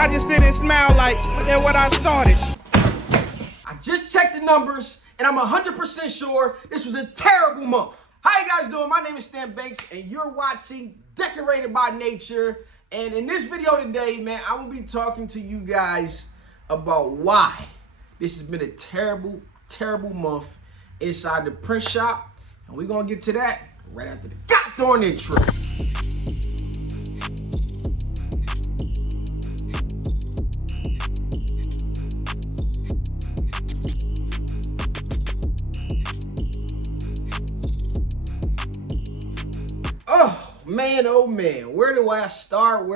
I just sit and smile like, look at what I started. I just checked the numbers, and I'm 100% sure this was a terrible month. How you guys doing? My name is Stan Banks, and you're watching Decorated by Nature. And in this video today, man, I will be talking to you guys about why this has been a terrible, terrible month inside the print shop. And we're going to get to that right after the goddamn intro. Oh man, where do I start?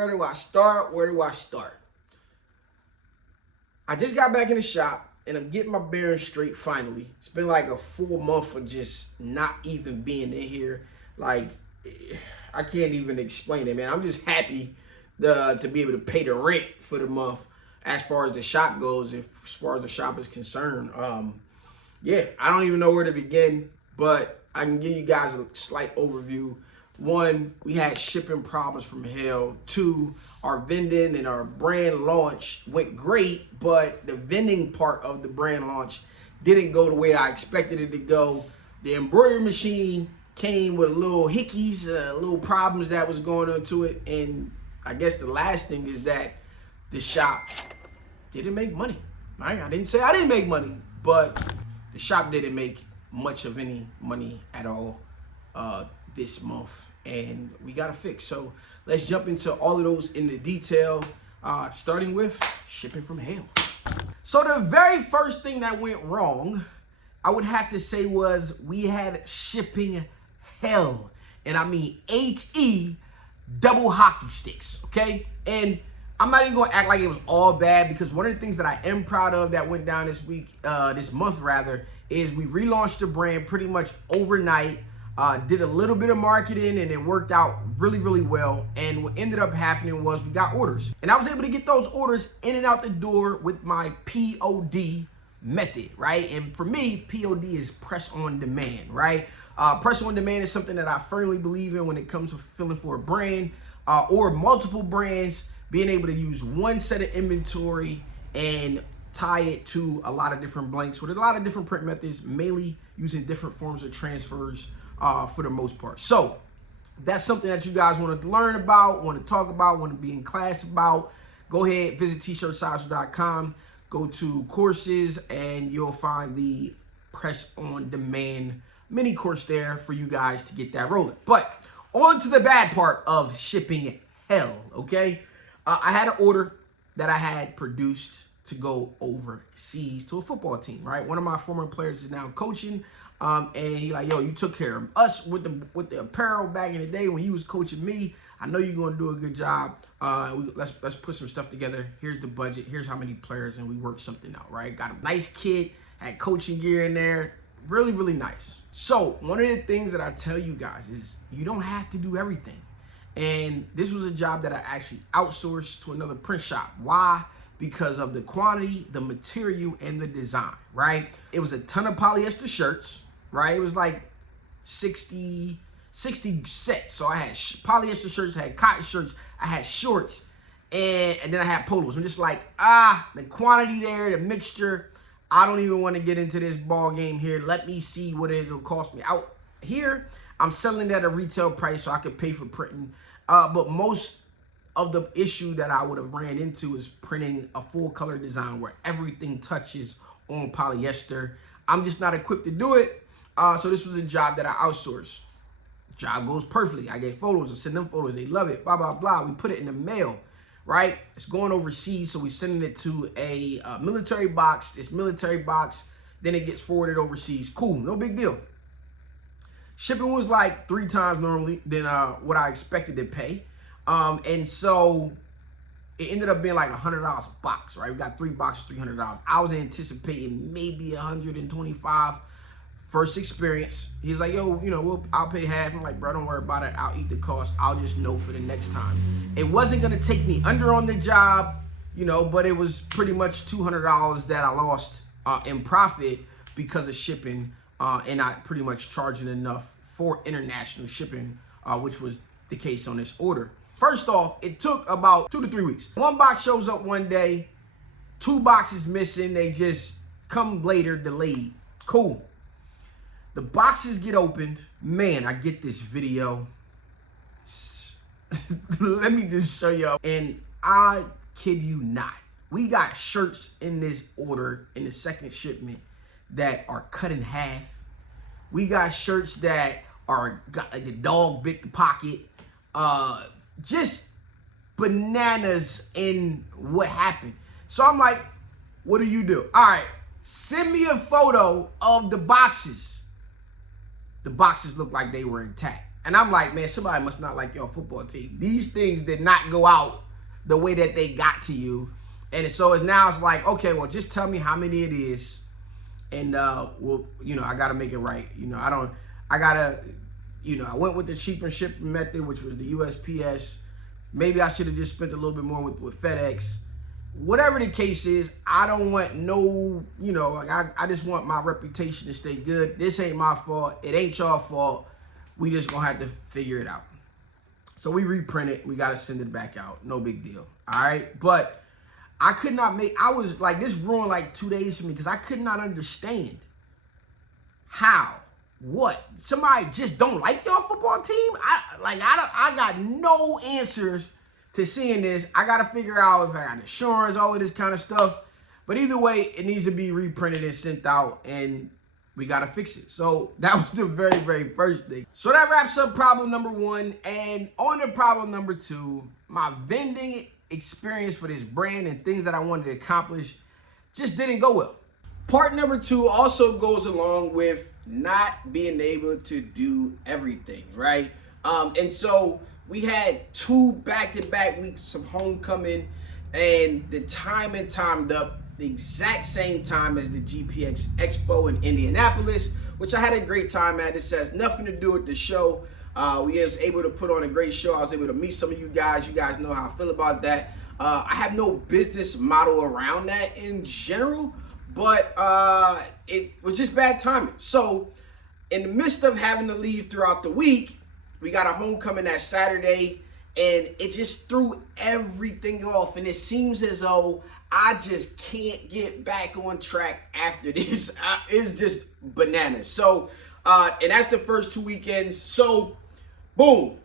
I just got back in the shop and I'm getting my bearings straight finally. It's been like a full month of just not even being in here. Like, I can't even explain it, man. I'm just happy to be able to pay the rent for the month as far as the shop goes, as far as the shop is concerned. Yeah, I don't even know where to begin, but I can give you guys a slight overview. One, we had shipping problems from hell. Two, our vending and our brand launch went great, but the vending part of the brand launch didn't go the way I expected it to go. The embroidery machine came with little hickeys, little problems that was going on to it. And I guess the last thing is that the shop didn't make money. Right? I didn't say I didn't make money, but the shop didn't make much of any money at all this month, and we got to fix. So let's jump into all of those in the detail, starting with shipping from hell. So the very first thing that went wrong, I would have to say, was we had shipping hell, and I mean H-E double hockey sticks, okay? And I'm not even gonna act like it was all bad, because one of the things that I am proud of that went down this week, this month rather, is we relaunched the brand pretty much overnight. Did a little bit of marketing and it worked out really, really well. And what ended up happening was we got orders. And I was able to get those orders in and out the door with my POD method, right? And for me, POD is press on demand, right? Press on demand is something that I firmly believe in when it comes to fulfilling for a brand or multiple brands, being able to use one set of inventory and tie it to a lot of different blanks with a lot of different print methods, mainly using different forms of transfers for the most part. So that's something that you guys want to learn about, want to talk about, want to be in class about. Go ahead, visit tshirtsocial.com, go to courses, and you'll find the press on demand mini course there for you guys to get that rolling. But on to the bad part of shipping hell, okay? I had an order that I had produced to go overseas to a football team, right? One of my former players is now coaching, and he like, yo, you took care of us with the apparel back in the day when you was coaching me. I know you're gonna do a good job. Let's put some stuff together. Here's the budget. Here's how many players, and we worked something out, right? Got a nice kit, had coaching gear in there. Really, really nice. So one of the things that I tell you guys is you don't have to do everything. And this was a job that I actually outsourced to another print shop. Why? Because of the quantity, the material, and the design, right? It was a ton of polyester shirts, right? It was like 60 sets. So I had polyester shirts, I had cotton shirts, I had shorts, and then I had polos. I'm just like, the quantity there, the mixture, I don't even want to get into this ball game here. Let me see what it'll cost me. Out here, I'm selling it at a retail price so I could pay for printing. But most of the issue that I would have ran into is printing a full color design where everything touches on polyester. I'm just not equipped to do it. So this was a job that I outsourced. Job goes perfectly. I get photos, I send them photos, they love it, blah, blah, blah. We put it in the mail, right? It's going overseas, so we're sending it to a military box. This military box, then it gets forwarded overseas. Cool, no big deal. Shipping was like 3 times normally than what I expected to pay. And so it ended up being like $100 a box, right? We got 3 boxes, $300. I was anticipating maybe $125 first experience. He's like, yo, I'll pay half. I'm like, bro, don't worry about it. I'll eat the cost. I'll just know for the next time. It wasn't going to take me under on the job, but it was pretty much $200 that I lost in profit because of shipping and not pretty much charging enough for international shipping, which was the case on this order. First off, it took about 2 to 3 weeks. One box shows up one day, 2 boxes missing. They just come later, delayed. Cool. The boxes get opened. Man, I get this video. Let me just show y'all. And I kid you not, we got shirts in this order in the second shipment that are cut in half. We got shirts that are got like the dog bit the pocket. Just bananas in what happened. So I'm like, what do? All right, send me a photo of the boxes. The boxes look like they were intact. And I'm like, man, somebody must not like your football team. These things did not go out the way that they got to you. And so it's like, okay, well, just tell me how many it is. And, well, I got to make it right. I went with the cheaper shipping method, which was the USPS. Maybe I should have just spent a little bit more with FedEx. Whatever the case is, I don't want no, I just want my reputation to stay good. This ain't my fault. It ain't your fault. We just gonna have to figure it out. So we reprint it. We got to send it back out. No big deal. All right. But I was like, this ruined like 2 days for me because I could not understand how. What? Somebody just don't like your football team? I got no answers to seeing this. I got to figure out if I got insurance, all of this kind of stuff. But either way, it needs to be reprinted and sent out, and we got to fix it. So that was the very, very first thing. So that wraps up problem number 1. And on to problem number 2, my vending experience for this brand and things that I wanted to accomplish just didn't go well. Part number 2 also goes along with not being able to do everything, right? And so we had 2 back-to-back weeks of homecoming, and the timing timed up the exact same time as the GPX Expo in Indianapolis, which I had a great time at. This has nothing to do with the show. We was able to put on a great show. I was able to meet some of you guys. You guys know how I feel about that. I have no business model around that in general, but it was just bad timing. So in the midst of having to leave throughout the week, we got a homecoming that Saturday, and it just threw everything off. And it seems as though I just can't get back on track after this. It's just bananas. So, and that's the first 2 weekends. So, boom,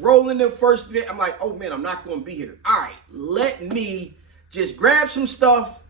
rolling the first bit. I'm like, oh man, I'm not going to be here. All right, let me just grab some stuff,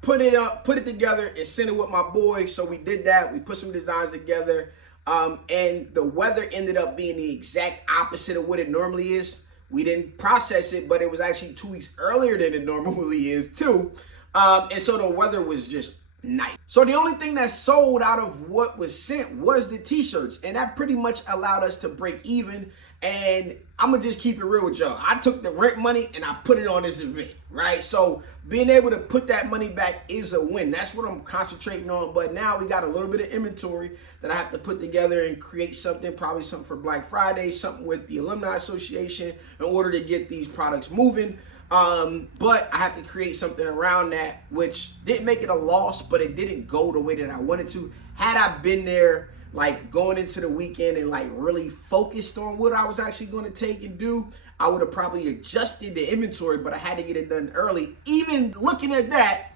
put it together, and send it with my boy. So we did that. We put some designs together. And the weather ended up being the exact opposite of what it normally is. We didn't process it, but it was actually 2 weeks earlier than it normally is too. And so the weather was just nice. So the only thing that sold out of what was sent was the t-shirts. And that pretty much allowed us to break even. And I'm going to just keep it real with y'all. I took the rent money and I put it on this event, right? So being able to put that money back is a win. That's what I'm concentrating on. But now we got a little bit of inventory that I have to put together and create something, probably something for Black Friday, something with the Alumni Association in order to get these products moving. But I have to create something around that, which didn't make it a loss, but it didn't go the way that I wanted to. Had I been there, like going into the weekend and like really focused on what I was actually going to take and do, I would have probably adjusted the inventory, but I had to get it done early. Even looking at that,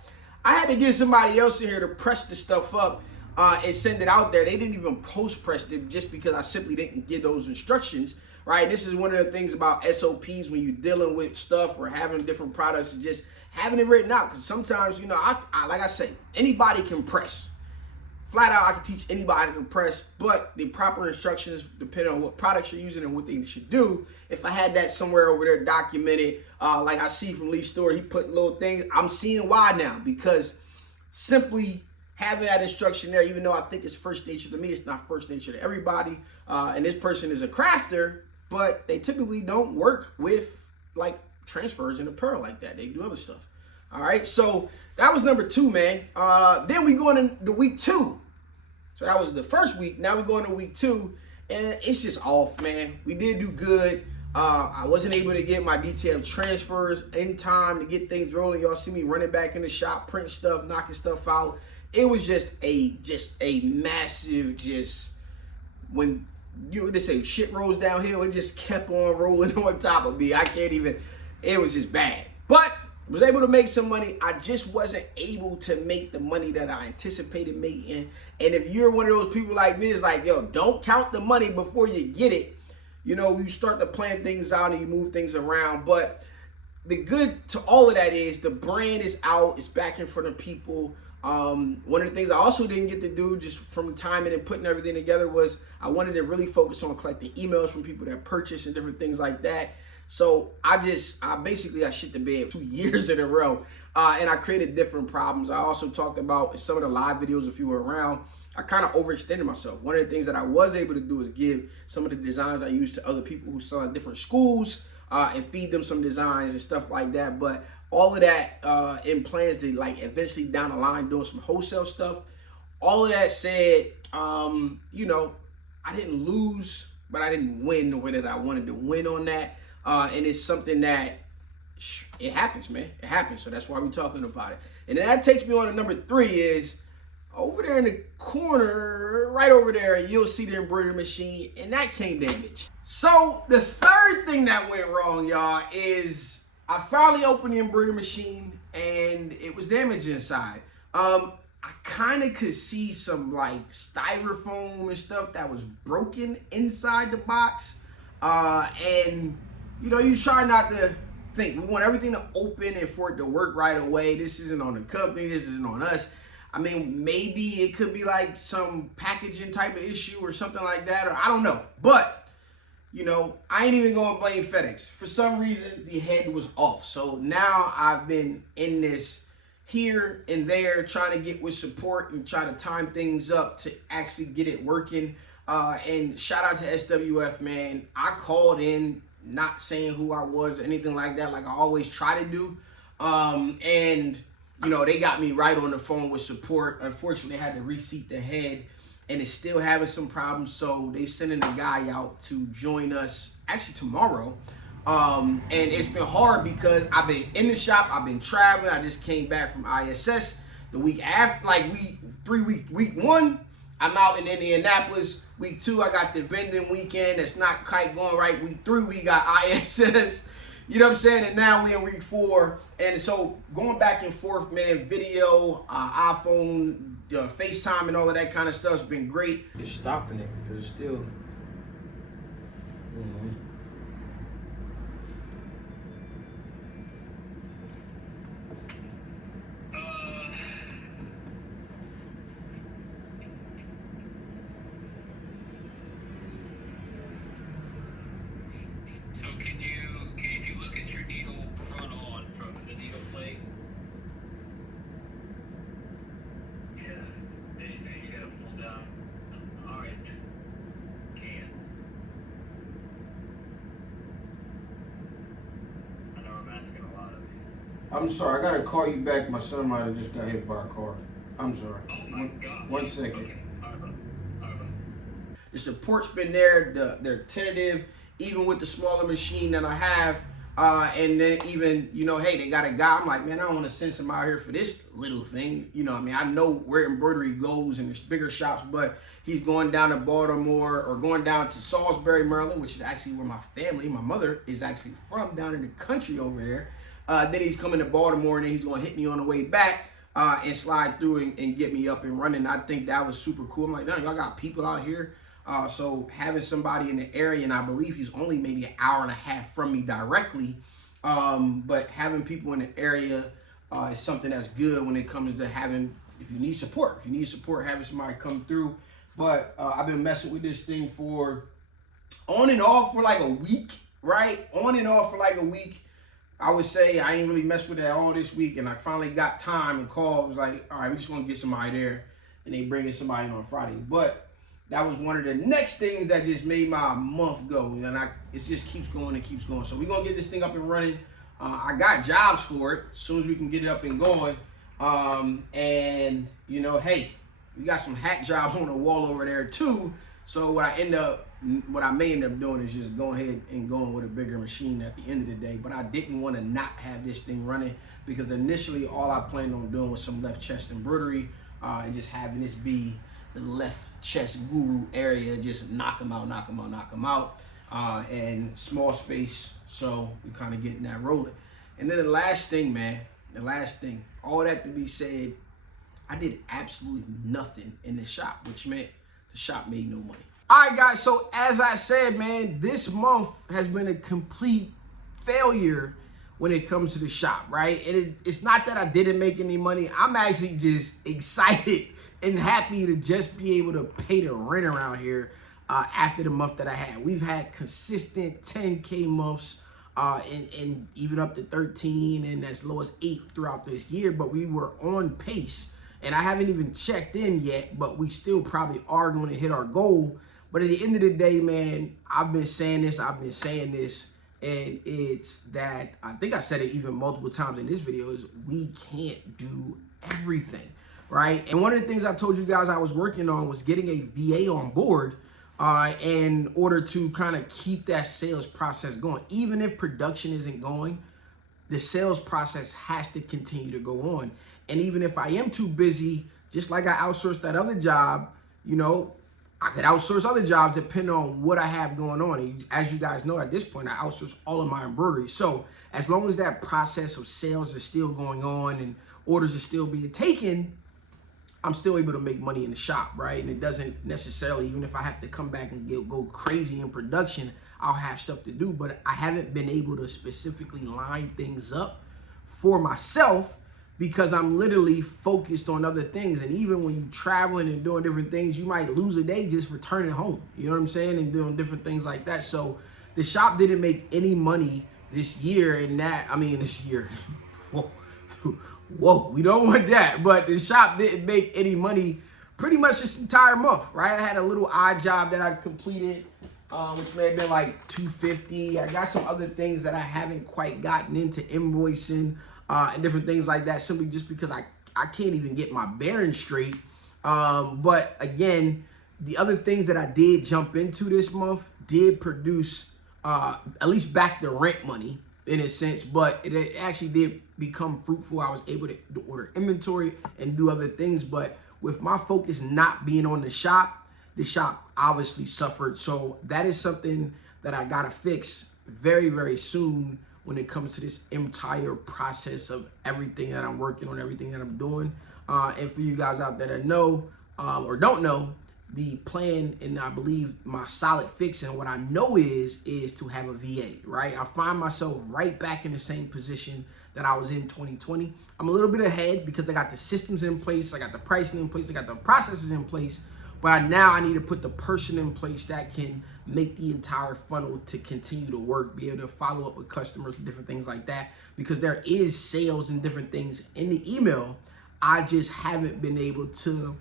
I had to get somebody else in here to press the stuff up and send it out there. They didn't even post-press it just because I simply didn't give those instructions, right? This is one of the things about SOPs when you're dealing with stuff or having different products, is just having it written out. Because sometimes, I like I say, anybody can press. Flat out, I can teach anybody to press, but the proper instructions, depending on what products you're using and what they should do. If I had that somewhere over there documented, like I see from Lee's story, he put little things. I'm seeing why now, because simply having that instruction there, even though I think it's first nature to me, it's not first nature to everybody. And this person is a crafter, but they typically don't work with like transfers and apparel like that. They do other stuff. All right, so that was number 2, man. Then we go into week 2. So that was the first week. Now we go into week 2, and it's just off, man. We did do good. I wasn't able to get my detailed transfers in time to get things rolling. Y'all see me running back in the shop, print stuff, knocking stuff out. It was just a massive, when you know, they say shit rolls downhill. It just kept on rolling on top of me. I can't even, it was just bad. But I was able to make some money. I just wasn't able to make the money that I anticipated making. And if you're one of those people like me, it's like, yo, don't count the money before you get it. You know, you start to plan things out and you move things around. But the good to all of that is the brand is out. It's back in front of people. One of the things I also didn't get to do just from timing and putting everything together was I wanted to really focus on collecting emails from people that purchase and different things like that. So I shit the bed 2 years in a row, and I created different problems. I also talked about in some of the live videos, if you were around, I kind of overextended myself. One of the things that I was able to do is give some of the designs I used to other people who sell at different schools, and feed them some designs and stuff like that. But all of that in plans to like eventually down the line doing some wholesale stuff. All of that said, you know, I didn't lose, but I didn't win the way that I wanted to win on that. And it's something that it happens, man. It happens. So that's why we're talking about it. And then that takes me on to number 3 is over there in the corner, right over there, you'll see the embroidery machine, and that came damaged. So the third thing that went wrong, y'all, is I finally opened the embroidery machine and it was damaged inside. I kind of could see some like styrofoam and stuff that was broken inside the box. And you know, you try not to think. We want everything to open and for it to work right away. This isn't on the company. This isn't on us. I mean, maybe it could be like some packaging type of issue or something like that, or I don't know. But, you know, I ain't even gonna blame FedEx. For some reason, the head was off. So now I've been in this here and there trying to get with support and try to time things up to actually get it working. And shout out to SWF, man. I called in, not saying who I was or anything like that, like I always try to do. And, you know, they got me right on the phone with support. Unfortunately, I had to reseat the head and it's still having some problems. So they sending a guy out to join us actually tomorrow. And it's been hard because I've been in the shop, I've been traveling. I just came back from ISS the week after, like week 1, I'm out in Indianapolis. Week 2, I got the Vending weekend that's not quite going right. Week 3, we got ISS. You know what I'm saying? And now we're in week 4. And so going back and forth, man, video, iPhone, FaceTime and all of that kind of stuff's been great. It's stopping it because it's still... If you look at your needle front on from the needle plate, yeah, you gotta pull down. All right, can. I know I'm asking a lot of you. I'm sorry, I gotta call you back. My son might have just got hit by a car. I'm sorry. Oh my God. 1 second. Okay. All right. The support's been there. They're tentative, even with the smaller machine that I have. And then even, you know, hey, they got a guy. I'm like, man, I don't want to send somebody out here for this little thing. You know what I mean? I know where embroidery goes in the bigger shops, but he's going down to Baltimore or going down to Salisbury, Maryland, which is actually where my family, my mother is actually from, down in the country over there. Then he's coming to Baltimore and then he's going to hit me on the way back and slide through and get me up and running. I think that was super cool. I'm like, no, y'all got people out here. So having somebody in the area, and I believe he's only maybe an hour and a half from me directly, but having people in the area is something that's good when it comes to having, if you need support, having somebody come through. But I've been messing with this thing for on and off for like a week, right? On and off for like a week. I would say I ain't really messed with that all this week, and I finally got time and called. Was like, all right, we just want to get somebody there, and they bringing somebody in on Friday. But that was one of the next things that just made my month go, and it just keeps going and keeps going. So we're gonna get this thing up and running. I got jobs for it as soon as we can get it up and going. And you know, hey, we got some hack jobs on the wall over there too. So what I may end up doing is just go ahead and going with a bigger machine at the end of the day. But I didn't want to not have this thing running because initially all I planned on doing was some left chest embroidery and just having this be the left chest guru area, just knock them out, knock them out, knock them out. And small space, so we kind of getting that rolling. And then the last thing, man, all that to be said, I did absolutely nothing in the shop, which meant the shop made no money. All right, guys, so as I said, man, this month has been a complete failure when it comes to the shop, right? And it's not that I didn't make any money. I'm actually just excited and happy to just be able to pay the rent around here after the month that I had. We've had consistent 10K months and even up to 13 and as low as 8 throughout this year, but we were on pace. And I haven't even checked in yet, but we still probably are going to hit our goal. But at the end of the day, man, I've been saying this, and it's that, I think I said it even multiple times in this video, is we can't do everything, right? And one of the things I told you guys I was working on was getting a VA on board in order to kind of keep that sales process going. Even if production isn't going, the sales process has to continue to go on. And even if I am too busy, just like I outsourced that other job, you know, I could outsource other jobs depending on what I have going on. And as you guys know, at this point, I outsource all of my embroidery. So as long as that process of sales is still going on and orders are still being taken, I'm still able to make money in the shop, right? And it doesn't necessarily, even if I have to come back and go crazy in production, I'll have stuff to do. But I haven't been able to specifically line things up for myself because I'm literally focused on other things. And even when you're traveling and doing different things, you might lose a day just returning home. You know what I'm saying? And doing different things like that. So the shop didn't make any money this year. And that, I mean, this year, whoa, we don't want that. But the shop didn't make any money pretty much this entire month, right? I had a little odd job that I completed, which may have been like $250. I got some other things that I haven't quite gotten into invoicing and different things like that, simply just because I can't even get my bearings straight. But again, the other things that I did jump into this month did produce at least back the rent money in a sense, but it actually did become fruitful. I was able to order inventory and do other things, but with my focus not being on the shop obviously suffered. So that is something that I gotta fix very, very soon when it comes to this entire process of everything that I'm working on, everything that I'm doing. And for you guys out there that know or don't know, the plan and I believe my solid fix and what I know is to have a VA, right? I find myself right back in the same position that I was in 2020. I'm a little bit ahead because I got the systems in place, I got the pricing in place, I got the processes in place, but now I need to put the person in place that can make the entire funnel to continue to work, be able to follow up with customers and different things like that, because there is sales and different things in the email. I just haven't been able to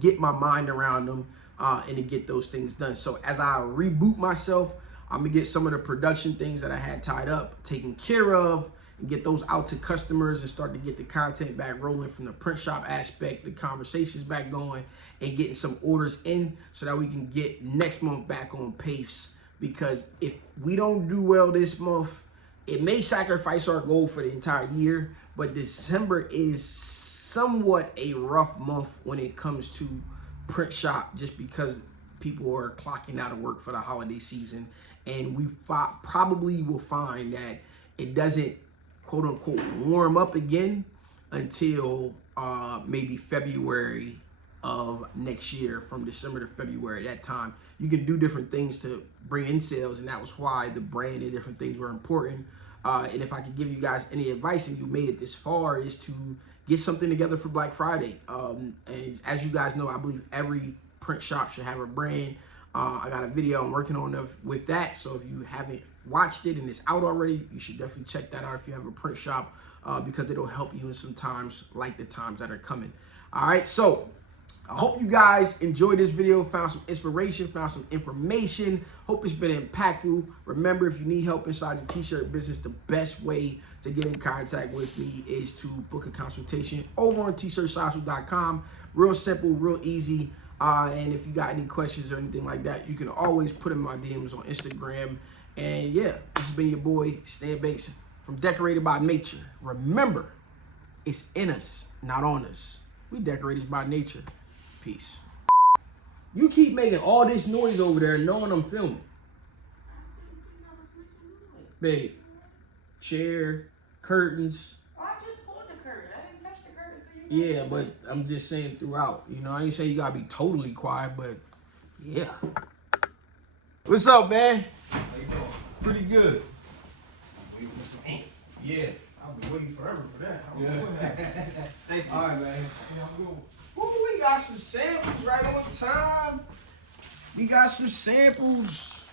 get my mind around them and to get those things done. So as I reboot myself, I'm gonna get some of the production things that I had tied up taken care of and get those out to customers and start to get the content back rolling from the print shop aspect, the conversations back going, and getting some orders in so that we can get next month back on pace. Because if we don't do well this month, it may sacrifice our goal for the entire year, but December is somewhat a rough month when it comes to print shop, just because people are clocking out of work for the holiday season. And we probably will find that it doesn't quote unquote warm up again until maybe February of next year. From December to February, that time you can do different things to bring in sales, and that was why the brand and different things were important. And if I could give you guys any advice and you made it this far, is to get something together for Black Friday. And as you guys know, I believe every print shop should have a brand. I got a video I'm working on with that, so if you haven't watched it and it's out already, you should definitely check that out if you have a print shop, because it'll help you in some times like the times that are coming. All right, so I hope you guys enjoyed this video, found some inspiration, found some information. Hope it's been impactful. Remember, if you need help inside the t-shirt business, the best way to get in contact with me is to book a consultation over on tshirtsocial.com. Real simple, real easy. And if you got any questions or anything like that, you can always put in my DMs on Instagram. And yeah, this has been your boy, Stan Banks from Decorated by Nature. Remember, it's in us, not on us. We decorators by nature. Peace. You keep making all this noise over there knowing I'm filming. Babe, chair, curtains. Oh, I just pulled the curtain. I didn't touch the curtain till you. Yeah, but I'm just saying throughout. You know, I ain't saying you gotta be totally quiet, but yeah. What's up, man? How you doing? Pretty good. Waiting for some ink. Yeah, I've been waiting forever for that. I don't know what happened. Thank you. All right, man. Ooh, we got some samples right on time. We got some samples.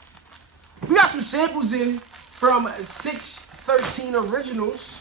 We got some samples in from 613 Originals.